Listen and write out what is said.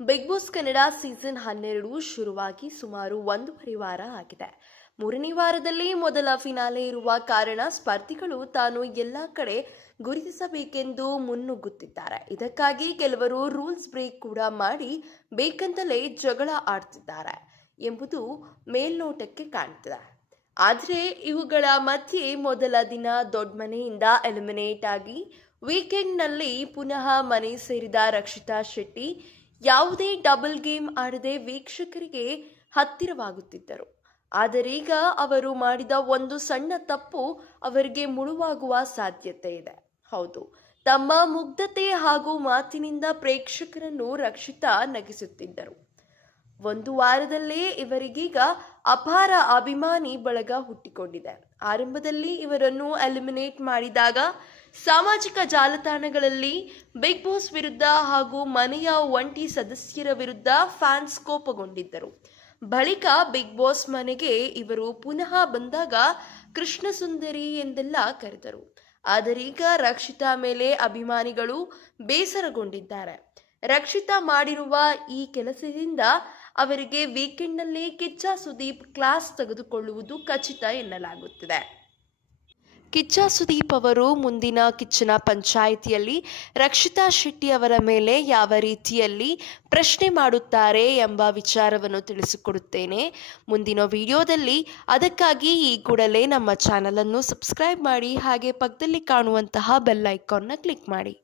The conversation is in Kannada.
ಬಿಗ್ ಬಾಸ್ ಕನ್ನಡ ಸೀಸನ್ 12 ಶುರುವಾಗಿ ಸುಮಾರು 1.5 ವಾರ ಆಗಿದೆ. 3ನೇ ವಾರದಲ್ಲಿ ಮೊದಲ ಫಿನಾಲೆ ಇರುವ ಕಾರಣ ಸ್ಪರ್ಧಿಗಳು ತಾನು ಎಲ್ಲ ಕಡೆ ಗುರುತಿಸಬೇಕೆಂದು ಮುನ್ನುಗ್ಗುತ್ತಿದ್ದಾರೆ. ಇದಕ್ಕಾಗಿ ಕೆಲವರು ರೂಲ್ಸ್ ಬ್ರೇಕ್ ಕೂಡ ಮಾಡಿ ಬೇಕಂತಲೇ ಜಗಳ ಆಡ್ತಿದ್ದಾರೆ ಎಂಬುದು ಮೇಲ್ನೋಟಕ್ಕೆ ಕಾಣ್ತಿದೆ. ಆದರೆ ಇವುಗಳ ಮಧ್ಯೆ ಮೊದಲ ದಿನ ದೊಡ್ಡ ಮನೆಯಿಂದ ಎಲಿಮಿನೇಟ್ ಆಗಿ ವೀಕೆಂಡ್ನಲ್ಲಿ ಪುನಃ ಮನೆ ಸೇರಿದ ರಕ್ಷಿತಾ ಶೆಟ್ಟಿ ಯಾವುದೇ ಡಬಲ್ ಗೇಮ್ ಆಡದೆ ವೀಕ್ಷಕರಿಗೆ ಹತ್ತಿರವಾಗುತ್ತಿದ್ದರು. ಆದರೀಗ ಅವರು ಮಾಡಿದ ಒಂದು ಸಣ್ಣ ತಪ್ಪು ಅವರಿಗೆ ಮುಳುವಾಗುವ ಸಾಧ್ಯತೆ ಇದೆ. ಹೌದು, ತಮ್ಮ ಮುಗ್ಧತೆ ಹಾಗೂ ಮಾತಿನಿಂದ ಪ್ರೇಕ್ಷಕರನ್ನು ರಕ್ಷಿತಾ ನಗಿಸುತ್ತಿದ್ದರು. ಒಂದು ವಾರದಲ್ಲೇ ಇವರಿಗೀಗ ಅಪಾರ ಅಭಿಮಾನಿ ಬಳಗ ಹುಟ್ಟಿಕೊಂಡಿದೆ. ಆರಂಭದಲ್ಲಿ ಇವರನ್ನು ಎಲಿಮಿನೇಟ್ ಮಾಡಿದಾಗ ಸಾಮಾಜಿಕ ಜಾಲತಾಣಗಳಲ್ಲಿ ಬಿಗ್ ಬಾಸ್ ವಿರುದ್ಧ ಹಾಗೂ ಮನೆಯ ಒಂಟಿ ಸದಸ್ಯರ ವಿರುದ್ಧ ಫ್ಯಾನ್ಸ್ ಕೋಪಗೊಂಡಿದ್ದರು. ಬಳಿಕ ಬಿಗ್ ಬಾಸ್ ಮನೆಗೆ ಇವರು ಪುನಃ ಬಂದಾಗ ಕೃಷ್ಣ ಸುಂದರಿ ಎಂದೆಲ್ಲ ಕರೆದರು. ಆದರೀಗ ರಕ್ಷಿತಾ ಮೇಲೆ ಅಭಿಮಾನಿಗಳು ಬೇಸರಗೊಂಡಿದ್ದಾರೆ. ರಕ್ಷಿತಾ ಮಾಡಿರುವ ಈ ಕೆಲಸದಿಂದ ಅವರಿಗೆ ವೀಕೆಂಡ್ನಲ್ಲಿ ಕಿಚ್ಚ ಸುದೀಪ್ ಕ್ಲಾಸ್ ತೆಗೆದುಕೊಳ್ಳುವುದು ಖಚಿತ ಎನ್ನಲಾಗುತ್ತಿದೆ. ಕಿಚ್ಚ ಸುದೀಪ್ ಅವರು ಮುಂದಿನ ಕಿಚ್ಚನ ಪಂಚಾಯಿತಿಯಲ್ಲಿ ರಕ್ಷಿತಾ ಶೆಟ್ಟಿ ಅವರ ಮೇಲೆ ಯಾವ ರೀತಿಯಲ್ಲಿ ಪ್ರಶ್ನೆ ಮಾಡುತ್ತಾರೆ ಎಂಬ ವಿಚಾರವನ್ನು ತಿಳಿಸಿಕೊಡುತ್ತೇನೆ ಮುಂದಿನ ವಿಡಿಯೋದಲ್ಲಿ. ಅದಕ್ಕಾಗಿ ಈ ಕೂಡಲೇ ನಮ್ಮ ಚಾನಲನ್ನು ಸಬ್ಸ್ಕ್ರೈಬ್ ಮಾಡಿ, ಹಾಗೆ ಪಕ್ಕದಲ್ಲಿ ಕಾಣುವಂತಹ ಬೆಲ್ ಐಕಾನ್ನ ಕ್ಲಿಕ್ ಮಾಡಿ.